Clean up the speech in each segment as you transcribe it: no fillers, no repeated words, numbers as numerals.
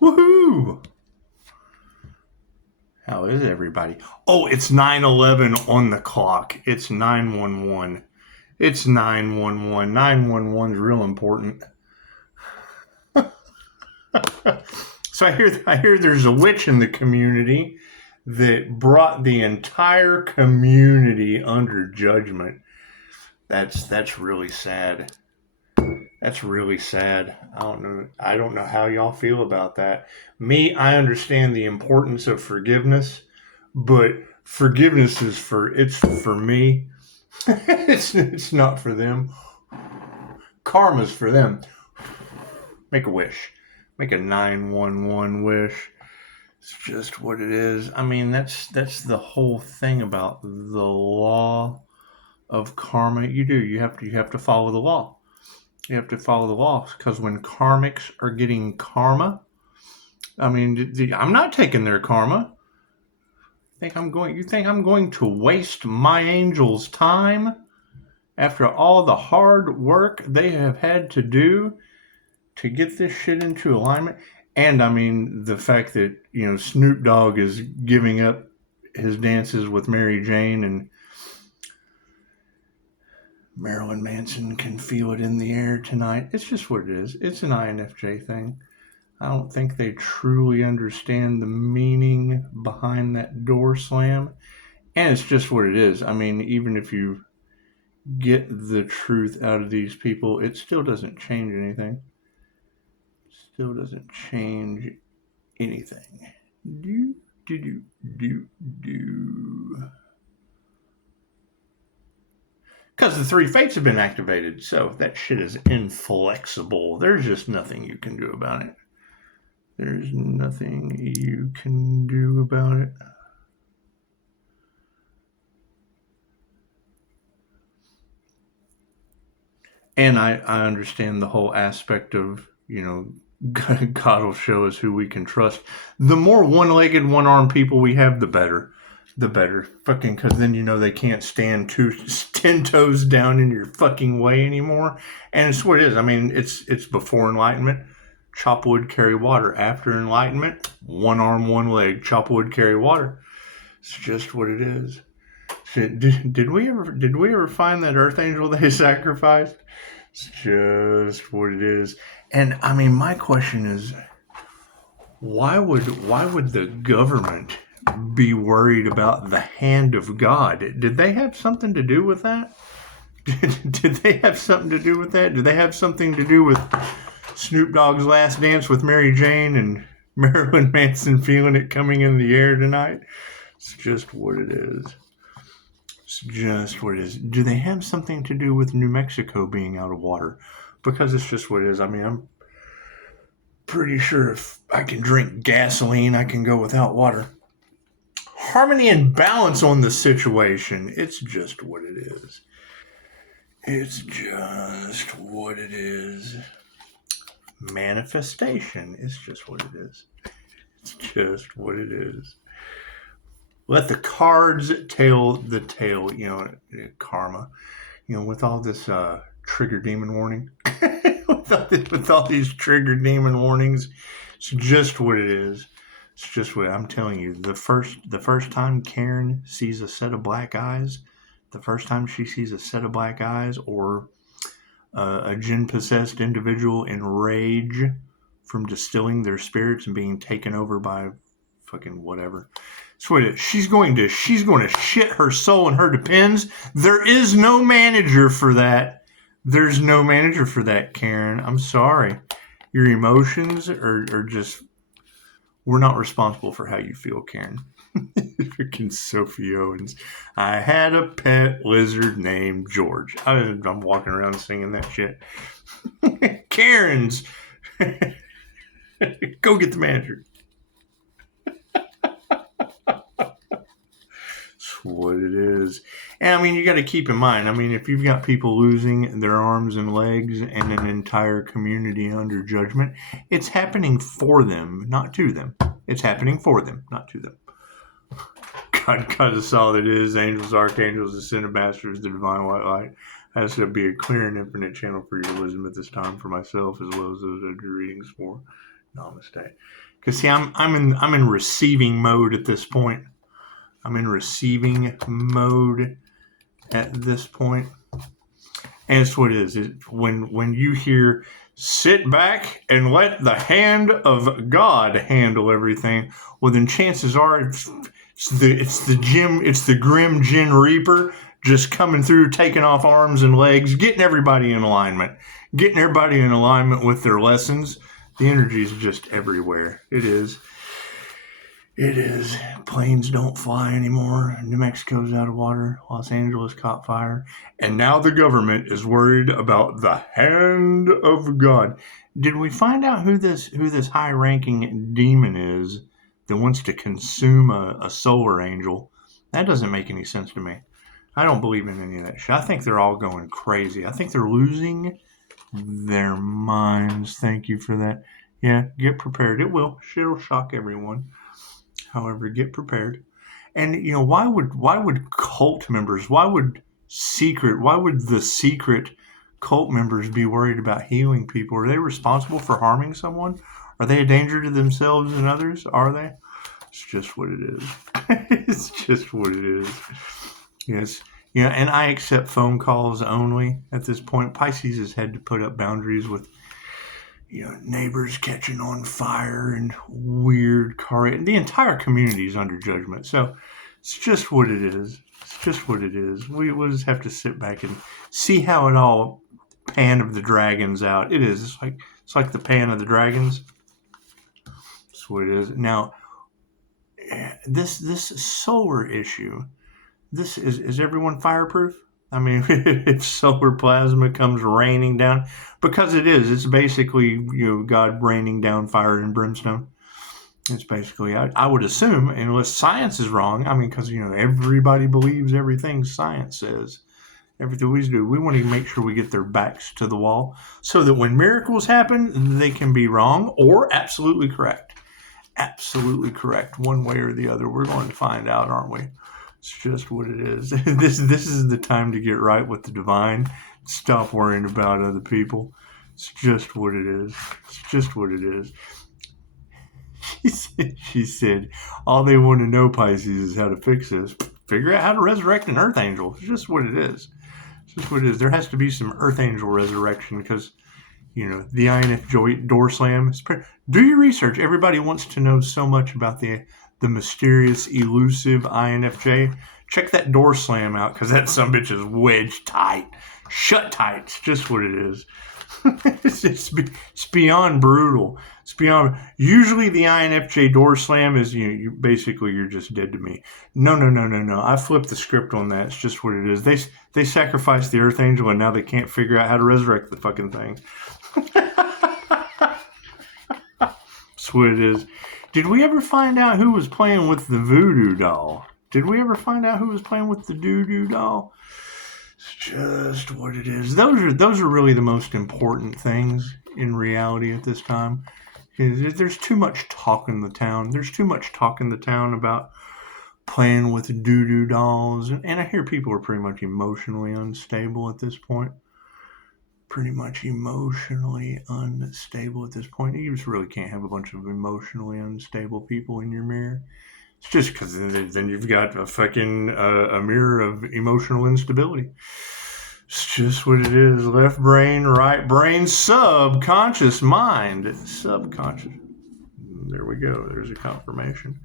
Woohoo! How is everybody? Oh, it's 9:11 on the clock. It's 911. It's 911. 911 is real important. So I hear there's a witch in the community that brought the entire community under judgment. That's really sad. That's really sad. I don't know how y'all feel about that. Me, I understand the importance of forgiveness, but forgiveness is for me. It's not for them. Karma's for them. Make a wish. Make a 911 wish. It's just what it is. I mean, that's the whole thing about the law of karma. You have to follow the law. You have to follow the law, because when karmics are getting karma, I mean, I'm not taking their karma. You think I'm going to waste my angels' time after all the hard work they have had to do to get this shit into alignment? And I mean, the fact that, Snoop Dogg is giving up his dances with Mary Jane, and Marilyn Manson can feel it in the air tonight. It's just what it is. It's an INFJ thing. I don't think they truly understand the meaning behind that door slam. And it's just what it is. I mean, even if you get the truth out of these people, it still doesn't change anything. Still doesn't change anything. Do. Because the three fates have been activated, so that shit is inflexible. There's just nothing you can do about it. There's nothing you can do about it. And I understand the whole aspect of, God will show us who we can trust. The more one-legged, one-armed people we have, the better. The better. Fucking, because then they can't stand 10 toes down in your fucking way anymore. And it's what it is. I mean, it's before enlightenment. Chop wood, carry water. After enlightenment, one arm, one leg. Chop wood, carry water. It's just what it is. Did we ever find that earth angel they sacrificed? It's just what it is. And I mean, my question is, why would the government be worried about the hand of God? Did they have something to do with that? Did they have something to do with that? Did they have something to do with Snoop Dogg's last dance with Mary Jane and Marilyn Manson feeling it coming in the air tonight? It's just what it is. It's just what it is. Do they have something to do with New Mexico being out of water? Because it's just what it is. I mean, I'm pretty sure if I can drink gasoline, I can go without water. Harmony and balance on the situation. It's just what it is. It's just what it is. Manifestation. It's just what it is. It's just what it is. Let the cards tell the tale, karma. With all this trigger demon warning. with all these trigger demon warnings, it's just what it is. It's just what I'm telling you. The first time Karen sees a set of black eyes, the first time she sees a set of black eyes, or a jinn-possessed individual in rage from distilling their spirits and being taken over by fucking whatever. That's what it is. She's going to shit her soul in her depends. There is no manager for that. There's no manager for that, Karen. I'm sorry. Your emotions are just... We're not responsible for how you feel, Karen. Freaking Sophie Owens. I had a pet lizard named George. I'm walking around singing that shit. Karen's. Go get the manager. That's what it is. And I mean, you got to keep in mind, if you've got people losing their arms and legs and an entire community under judgment, it's happening for them, not to them. It's happening for them, not to them. God is all that is. Angels, archangels, ascended masters, the divine white light. Has to be a clear and infinite channel for your wisdom at this time for myself, as well as those I do readings for. Namaste. Because see, I'm in receiving mode at this point. I'm in receiving mode at this point. And it's what it is. When you hear sit back and let the hand of God handle everything, well then chances are it's the grim Jinn Reaper just coming through, taking off arms and legs, getting everybody in alignment with their lessons. The energy is just everywhere. It is. Planes don't fly anymore. New Mexico's out of water. Los Angeles caught fire. And now the government is worried about the hand of God. Did we find out who this high-ranking demon is that wants to consume a solar angel? That doesn't make any sense to me. I don't believe in any of that shit. I think they're all going crazy. I think they're losing their minds. Thank you for that. Yeah, get prepared. It'll shock everyone. However, get prepared. And why would cult members, why would the secret cult members be worried about healing people? Are they responsible for harming someone? Are they a danger to themselves and others? Are they? It's just what it is. It's just what it is. Yes. And I accept phone calls only at this point. Pisces has had to put up boundaries with neighbors catching on fire and weird car. The entire community is under judgment. So it's just what it is. We'll just have to sit back and see how it all pan of the dragons out. It is. It's like the pan of the dragons. That's what it is. Now, this solar issue. This is everyone fireproof? I mean, if solar plasma comes raining down, because it's basically, God raining down fire and brimstone. It's basically, I would assume, unless science is wrong, I mean, because, everybody believes everything science says. Everything we do, we want to make sure we get their backs to the wall so that when miracles happen, they can be wrong or absolutely correct. Absolutely correct, one way or the other. We're going to find out, aren't we? It's just what it is. This is the time to get right with the divine. Stop worrying about other people. It's just what it is. She said, all they want to know, Pisces, is how to fix this. Figure out how to resurrect an earth angel. It's just what it is. There has to be some earth angel resurrection because, the INFJ door slam. Do your research. Everybody wants to know so much about the mysterious, elusive INFJ. Check that door slam out because that sumbitch is wedged tight. Shut tight. It's just what it is. It's beyond brutal. It's beyond. Usually the INFJ door slam is, you basically you're just dead to me. No. I flipped the script on that. It's just what it is. They sacrificed the earth angel and now they can't figure out how to resurrect the fucking thing. That's what it is. Did we ever find out who was playing with the voodoo doll? Did we ever find out who was playing with the doo-doo doll? It's just what it is. Those are really the most important things in reality at this time. There's too much talk in the town. There's too much talk in the town about playing with doo-doo dolls. And I hear people are pretty much emotionally unstable at this point. You just really can't have a bunch of emotionally unstable people in your mirror. It's just because then you've got a fucking a mirror of emotional instability. It's just what it is. Left brain, right brain, subconscious mind. Subconscious. There we go. There's a confirmation.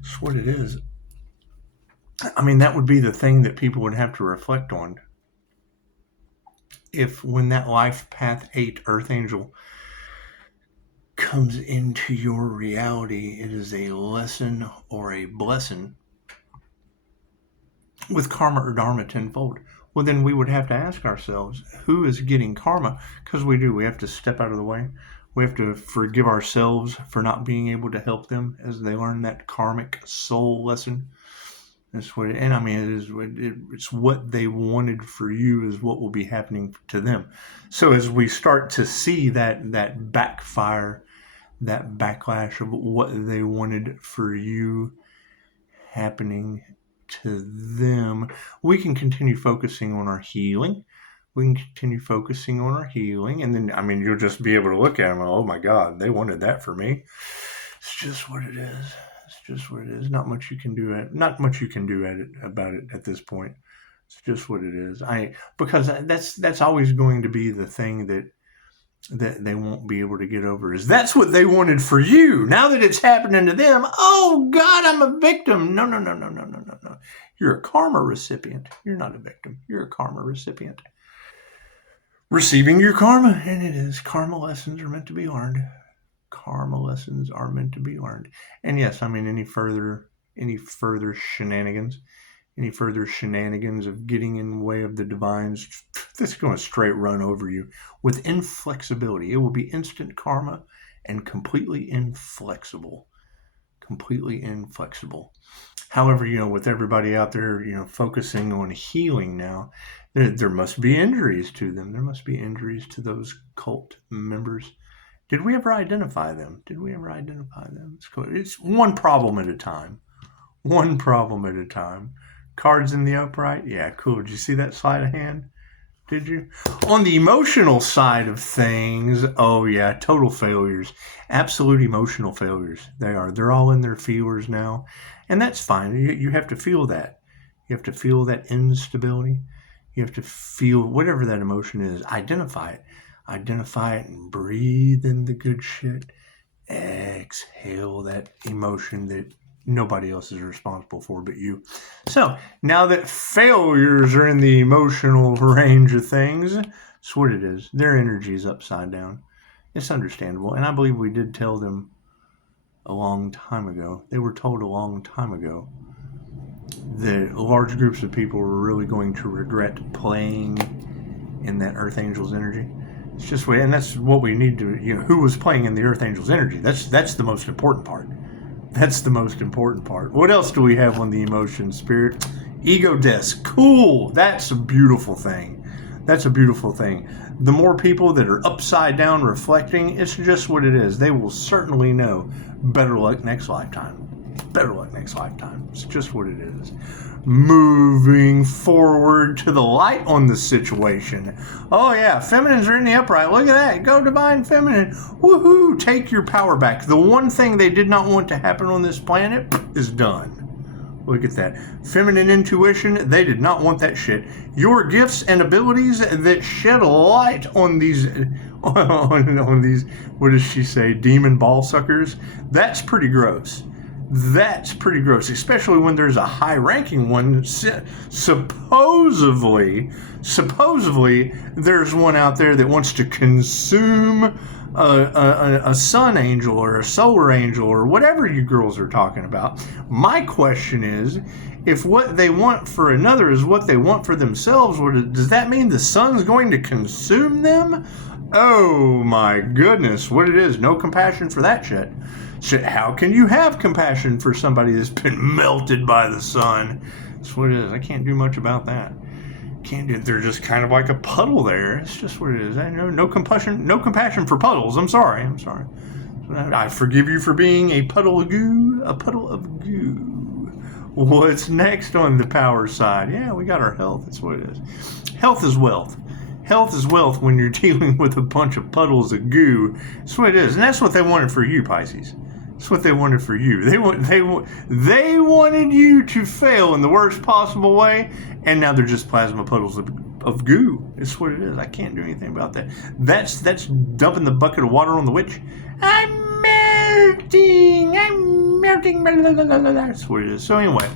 It's what it is. I mean, that would be the thing that people would have to reflect on. If when that life path 8 earth angel comes into your reality, it is a lesson or a blessing with karma or dharma tenfold. Well, then we would have to ask ourselves, who is getting karma? Because we have to step out of the way. We have to forgive ourselves for not being able to help them as they learn that karmic soul lesson. That's what it's what they wanted for you is what will be happening to them. So as we start to see that backfire, that backlash of what they wanted for you happening to them, we can continue focusing on our healing. We can continue focusing on our healing. And then, I mean, you'll just be able to look at them and, oh my God, they wanted that for me. It's just what it is. It's just what it is. Not much you can do about it at this point. It's just what it is. Because that's always going to be the thing that they won't be able to get over, is that's what they wanted for you. Now that it's happening to them, oh God, I'm a victim. No. You're a karma recipient. You're not a victim. You're a karma recipient. Receiving your karma, and it is. Karma lessons are meant to be learned. Karma lessons are meant to be learned. And yes, I mean, any further shenanigans of getting in the way of the divines, this is going to straight run over you with inflexibility. It will be instant karma and completely inflexible. However, with everybody out there, focusing on healing now, there must be injuries to them. There must be injuries to those cult members. Did we ever identify them? It's cool. It's one problem at a time. Cards in the upright? Yeah, cool. Did you see that sleight of hand? Did you? On the emotional side of things, oh yeah, total failures. Absolute emotional failures. They're all in their feelers now. And that's fine. You have to feel that. You have to feel that instability. You have to feel whatever that emotion is. Identify it and breathe in the good shit. Exhale that emotion that nobody else is responsible for but you. So now that failures are in the emotional range of things, that's what it is. Their energy is upside down. It's understandable. And I believe we did tell them a long time ago. They were told a long time ago that large groups of people were really going to regret playing in that Earth Angel's energy. It's just, and that's what we need to, who was playing in the Earth Angel's energy. That's the most important part. What else do we have on the emotion, spirit? Ego desk. Cool. That's a beautiful thing. The more people that are upside down reflecting, it's just what it is. They will certainly know better luck next lifetime. It's just what it is. Moving forward to the light on the situation. Oh yeah, feminines are in the upright. Look at that. Go divine feminine. Woohoo. Take your power back. The one thing they did not want to happen on this planet is done. Look at that. Feminine intuition, they did not want that shit. Your gifts and abilities that shed light on these, on these, what does she say, demon ball suckers, that's pretty gross. Especially when there's a high-ranking one. Supposedly, there's one out there that wants to consume a sun angel or a solar angel or whatever you girls are talking about. My question is, if what they want for another is what they want for themselves, does that mean the sun's going to consume them? Oh my goodness, what it is. No compassion for that shit. How can you have compassion for somebody that's been melted by the sun? That's what it is. I can't do much about that. They're just kind of like a puddle there. It's just what it is. I know no compassion for puddles. I'm sorry. I forgive you for being a puddle of goo. What's next on the power side? Yeah, we got our health. That's what it is. Health is wealth. Health is wealth when you're dealing with a bunch of puddles of goo. That's what it is. And that's what they wanted for you, Pisces. That's what they wanted for you. They wanted you to fail in the worst possible way, and now they're just plasma puddles of goo. It's what it is. I can't do anything about that. That's dumping the bucket of water on the witch. I'm melting. That's what it is. So anyway,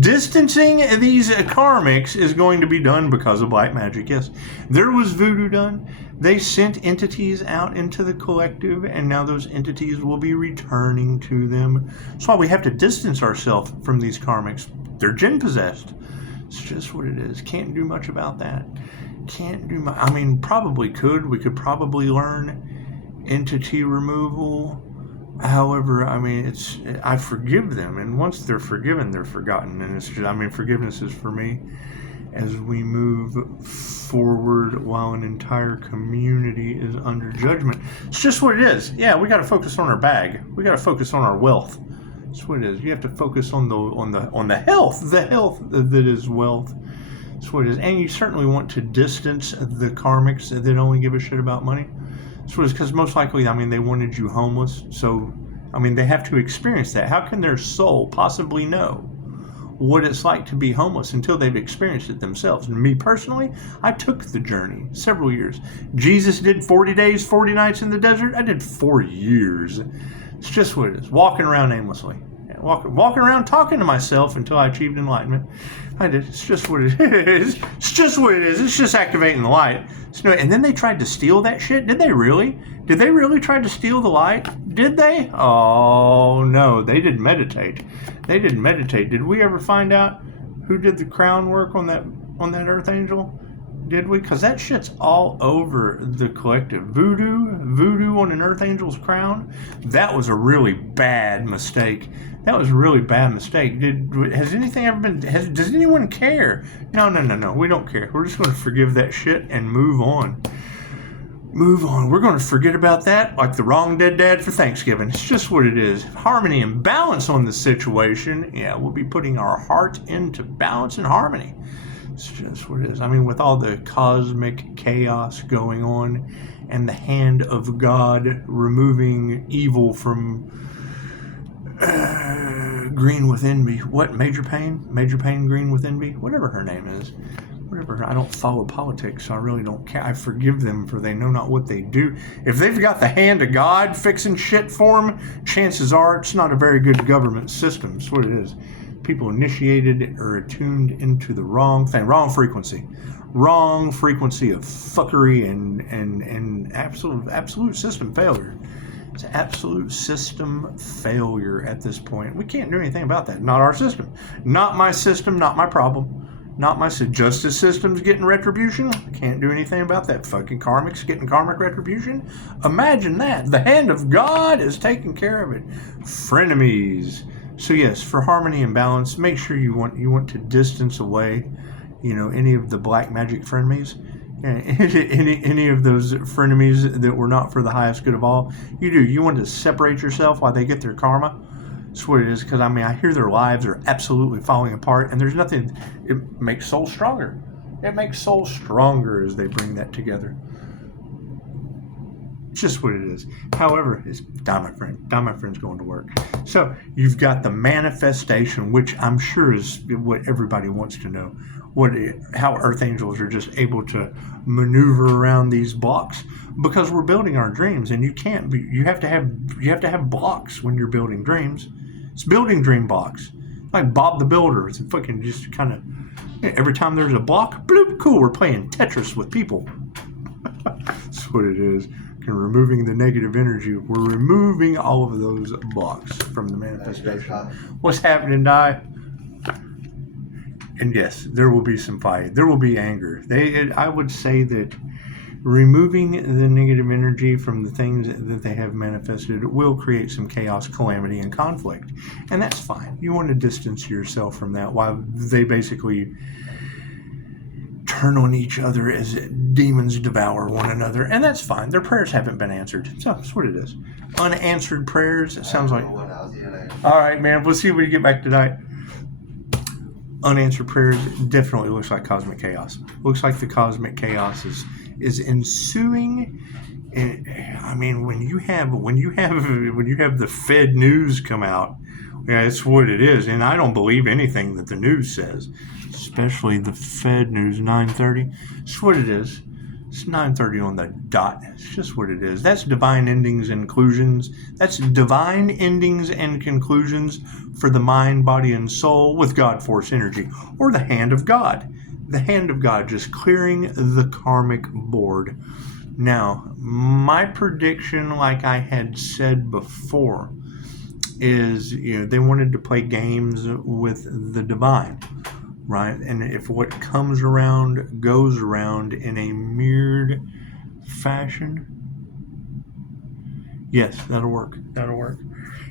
distancing these karmics is going to be done because of black magic. Yes, there was voodoo done. They sent entities out into the collective, and now those entities will be returning to them. That's why we have to distance ourselves from these karmics. They're jinn possessed. It's just what it is. Can't do much about that. Probably could. We could probably learn entity removal. However, I forgive them, and once they're forgiven, they're forgotten. And it's just, forgiveness is for me as we move forward while an entire community is under judgment. It's just what it is. Yeah, we got to focus on our bag. We got to focus on our wealth. That's what it is. You have to focus on the health that is wealth. That's what it is. And you certainly want to distance the karmics that only give a shit about money. That's what it is, because most likely, I mean, they wanted you homeless. So, I mean, they have to experience that. How can their soul possibly know what it's like to be homeless until they've experienced it themselves? And me personally, I took the journey several years. Jesus did 40 days, 40 nights in the desert. I did 4 years. It's just what it is. Walking around aimlessly. Walking around talking to myself until I achieved enlightenment. I did. It's just what it is. It's just what it is. It's just activating the light. And then they tried to steal that shit. Did they really? Did they really try to steal the light? Did they? Oh, no. They didn't meditate. They didn't meditate. Did we ever find out who did the crown work on that Earth Angel? Did we? Because that shit's all over the collective. Voodoo on an Earth Angel's crown. That was a really bad mistake. That was a really bad mistake. Has anything ever been? Does anyone care? No. We don't care. We're just going to forgive that shit and move on. Move on. We're going to forget about that like the wrong dead dad for Thanksgiving. It's just what it is. Harmony and balance on the situation. Yeah, we'll be putting our heart into balance and harmony. It's just what it is. I mean, with all the cosmic chaos going on and the hand of God removing evil from Green Within Me. What? Major Pain, Green Within Me? Whatever her name is. Whatever. I don't follow politics, so I really don't care. I forgive them, for they know not what they do. If they've got the hand of God fixing shit for them, chances are it's not a very good government system. That's what it is. People initiated or attuned into the wrong thing, wrong frequency of fuckery and absolute system failure. It's absolute system failure at this point. We can't do anything about that. Not our system, not my system, not my problem. Not my justice system's getting retribution. Can't do anything about that. Fucking karmics getting karmic retribution. Imagine that. The hand of God is taking care of it. Frenemies. So yes, for harmony and balance, make sure you want to distance away, any of the black magic frenemies, any of those frenemies that were not for the highest good of all. You want to separate yourself while they get their karma. That's what it is, because I hear their lives are absolutely falling apart, and there's nothing. It makes souls stronger. It makes souls stronger as they bring that together. It's just what it is. However, it's my friend's going to work. So you've got the manifestation, which I'm sure is what everybody wants to know. How Earth Angels are just able to maneuver around these blocks, because we're building our dreams, and you have to have blocks when you're building dreams. It's building dream blocks, like Bob the Builder. It's fucking just kind of every time there's a block, bloop, cool. We're playing Tetris with people. That's what it is. And removing the negative energy, we're removing all of those blocks from the manifestation. What's happening, Di? And yes, there will be some fight. There will be anger. I would say that removing the negative energy from the things that they have manifested will create some chaos, calamity, and conflict. And that's fine. You want to distance yourself from that while they basically turn on each other as demons devour one another. And that's fine. Their prayers haven't been answered. So that's what it is. Unanswered prayers. It sounds like... All right, man. We'll see when you get back tonight. Unanswered prayers definitely looks like cosmic chaos. Looks like the cosmic chaos is ensuing. I mean, when you have the Fed news come out, yeah, it's what it is. And I don't believe anything that the news says, especially the Fed news 9:30. It's what it is. It's 9:30 on the dot. It's just what it is. That's divine endings and conclusions. That's divine endings and conclusions for the mind, body, and soul with God force energy, or the hand of God. The hand of God just clearing the karmic board. Now, my prediction, like I had said before, is they wanted to play games with the divine, right? And if what comes around goes around in a mirrored fashion, yes, that'll work. That'll work.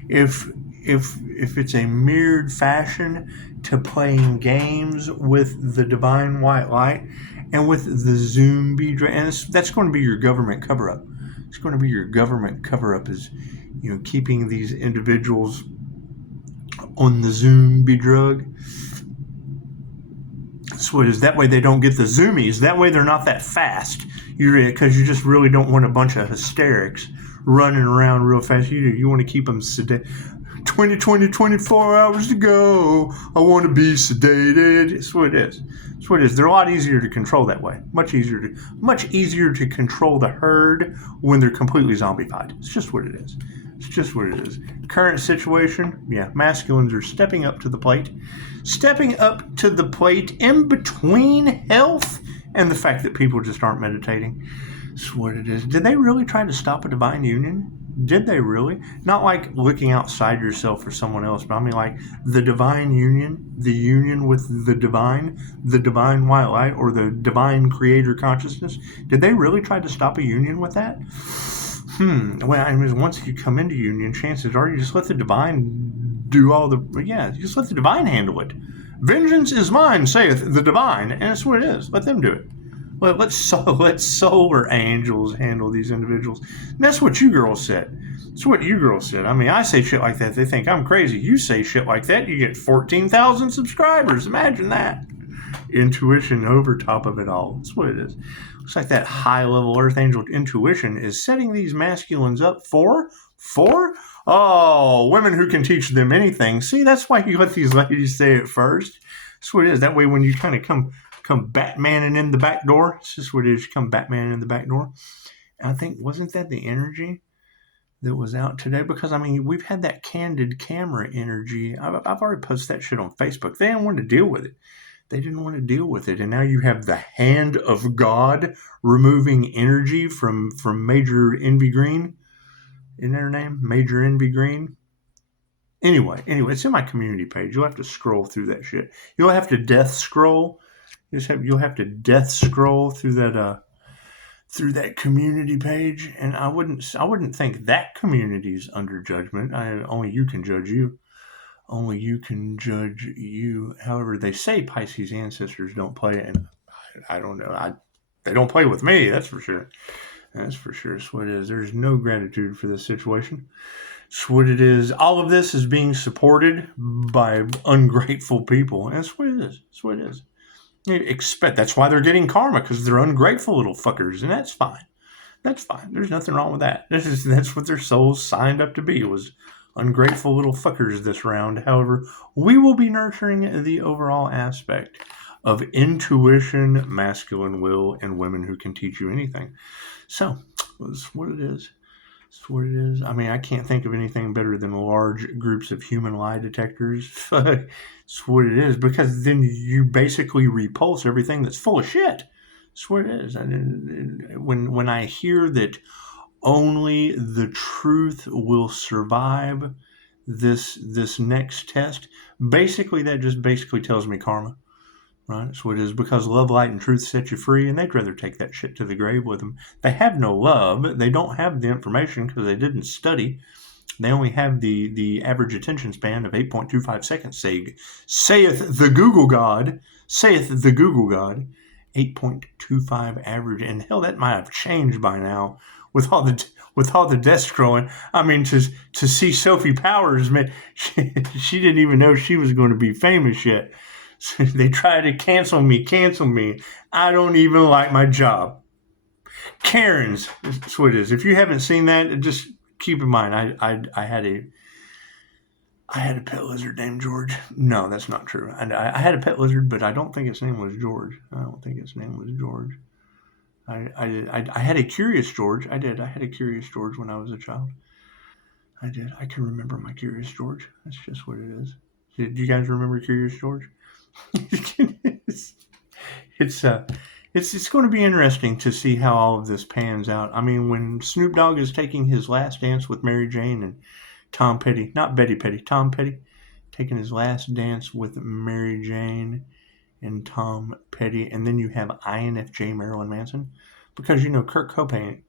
If it's a mirrored fashion to playing games with the divine white light and with the zombie, and that's going to be your government cover-up. It's going to be your government cover-up is, keeping these individuals on the zombie drug. That's what it is. That way they don't get the zoomies. That way they're not that fast. Because you just really don't want a bunch of hysterics running around real fast. You want to keep them sedated. 24 hours to go. I want to be sedated. That's what it is. That's what it is. They're a lot easier to control that way. Much easier to control the herd when they're completely zombified. It's just what it is. It's just what it is. Current situation, yeah, masculines are stepping up to the plate. Stepping up to the plate in between health and the fact that people just aren't meditating. That's what it is. Did they really try to stop a divine union? Did they really? Not like looking outside yourself or someone else, but I mean like the divine union, the union with the divine white light, or the divine creator consciousness. Did they really try to stop a union with that? Well, I mean, once you come into union, chances are you just let the divine do all the, just let the divine handle it. Vengeance is mine, saith the divine, and that's what it is. Let them do it. Let solar angels handle these individuals. And that's what you girls said. That's what you girls said. I mean, I say shit like that, they think I'm crazy. You say shit like that, you get 14,000 subscribers. Imagine that. Intuition over top of it all. That's what it is. Looks like that high-level Earth Angel intuition is setting these masculines up for women who can teach them anything. See, that's why you let these ladies say it first. That's what it is. That way, when you kind of come Batmaning in the back door, it's just what it is. You come Batmaning in the back door. And I think, wasn't that the energy that was out today? Because, I mean, we've had that candid camera energy. I've already posted that shit on Facebook. They didn't want to deal with it. They didn't want to deal with it. And now you have the hand of God removing energy from Major Envy Green. Isn't that her name? Major Envy Green? Anyway, it's in my community page. You'll have to scroll through that shit. You'll have to death scroll. You'll have to death scroll through that community page. And I wouldn't think that community's under judgment. Only you can judge you. Only you can judge you. However, they say Pisces ancestors don't play, and I don't know. They don't play with me, that's for sure. That's for sure. It's what it is. There's no gratitude for this situation. It's what it is. All of this is being supported by ungrateful people. And that's what it is. That's what it is. That's why they're getting karma, because they're ungrateful little fuckers, and that's fine. That's fine. There's nothing wrong with that. That's what their souls signed up to be, was ungrateful little fuckers this round. However, we will be nurturing the overall aspect of intuition, masculine will, and women who can teach you anything. So, that's what it is. That's what it is. I mean, I can't think of anything better than large groups of human lie detectors. That's what it is, because then you basically repulse everything that's full of shit. That's what it is. When I hear that only the truth will survive this next test, that just tells me karma. Right? That's what it is, because love, light, and truth set you free, and they'd rather take that shit to the grave with them. They have no love. They don't have the information because they didn't study. They only have the average attention span of 8.25 seconds, saith the Google God. 8.25 average. And hell, that might have changed by now with all the desk scrolling. I mean, to see Sophie Powers, man, she didn't even know she was going to be famous yet. They try to cancel me. I don't even like my job. Karens, that's what it is. If you haven't seen that, just keep in mind, I had a pet lizard named George. No, that's not true. I had a pet lizard, but I don't think its name was George. I had a curious George. I did. I had a curious George when I was a child. I did. I can remember my curious George. That's just what it is. Did you guys remember Curious George? It's going to be interesting to see how all of this pans out. I mean, when Snoop Dogg is taking his last dance with Mary Jane and Tom Petty, not Betty Petty, Tom Petty, taking his last dance with Mary Jane and Tom Petty, and then you have INFJ Marilyn Manson, because Kurt Cobain,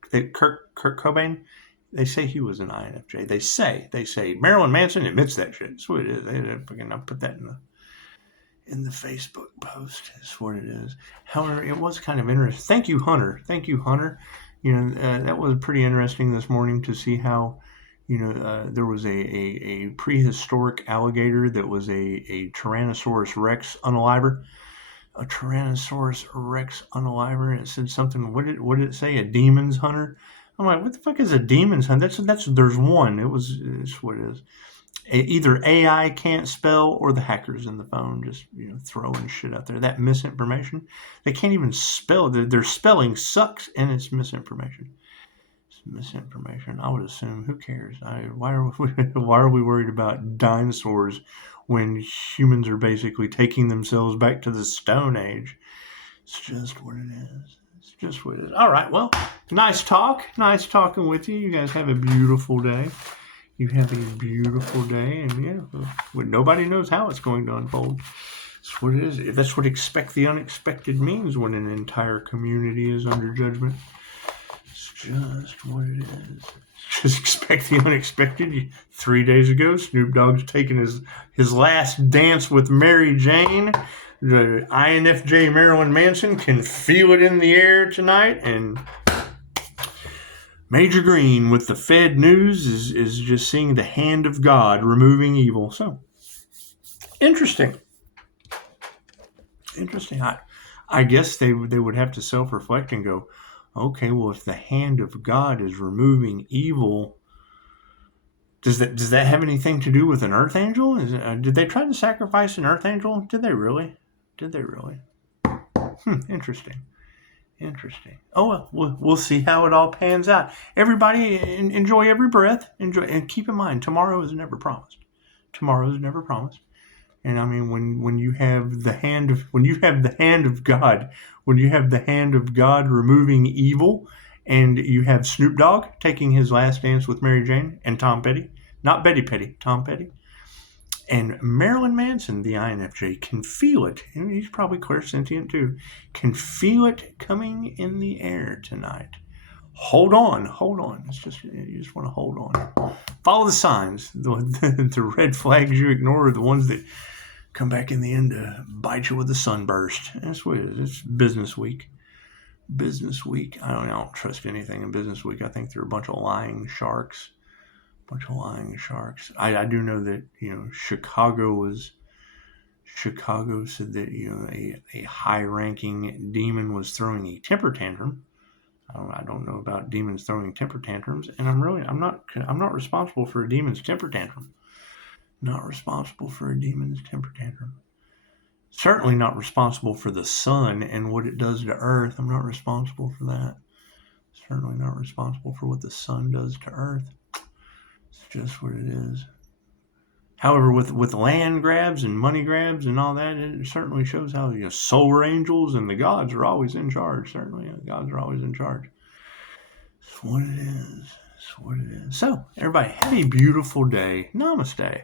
they say he was an INFJ. They say Marilyn Manson admits that shit. That's what it is. I'll put that in the Facebook post. That's what it is. However, it was kind of interesting. Thank you, Hunter. That was pretty interesting this morning to see how, there was a prehistoric alligator that was a Tyrannosaurus Rex unaliver. a Tyrannosaurus Rex unaliver, and it said something. What did it say? A demon's hunter. I'm like, what the fuck is a demon's hunter? That's there's one. It's what it is. Either AI can't spell or the hackers in the phone just throwing shit out there. That misinformation. They can't even spell. Their spelling sucks, and it's misinformation. It's misinformation. I would assume. Who cares? Why are we worried about dinosaurs when humans are basically taking themselves back to the Stone Age? It's just what it is. It's just what it is. All right. Well, nice talk. Nice talking with you. You guys have a beautiful day. You have a beautiful day, and nobody knows how it's going to unfold. That's what it is. That's what expect the unexpected means when an entire community is under judgment. It's just what it is. Just expect the unexpected. 3 days ago, Snoop Dogg's taking his last dance with Mary Jane. The INFJ Marilyn Manson can feel it in the air tonight, and Major Green with the Fed News is just seeing the hand of God removing evil. So, interesting. I guess they would have to self-reflect and go, okay, well, if the hand of God is removing evil, does that have anything to do with an earth angel? Did they try to sacrifice an earth angel? Did they really? Interesting. Oh, well, we'll see how it all pans out. Everybody, enjoy every breath. Enjoy, and keep in mind, tomorrow is never promised. And I mean, when you have the hand of God removing evil, and you have Snoop Dogg taking his last dance with Mary Jane and Tom Petty, not Betty Petty, Tom Petty. And Marilyn Manson, the INFJ, can feel it, and he's probably clairsentient too, can feel it coming in the air tonight. Hold on. You just want to hold on. Follow the signs. The red flags you ignore are the ones that come back in the end to bite you with a sunburst. That's what it is. It's business week. I don't trust anything in business week. I think they're a bunch of lying sharks. I do know that Chicago said that a high-ranking demon was throwing a temper tantrum. I don't know about demons throwing temper tantrums, and I'm not responsible for a demon's temper tantrum. Certainly not responsible for the sun and what it does to Earth. I'm not responsible for that. Certainly not responsible for what the sun does to Earth. Just what it is. However, with land grabs and money grabs and all that, it certainly shows how solar angels and the gods are always in charge. Certainly, the gods are always in charge. It's what it is. So, everybody, have a beautiful day. Namaste.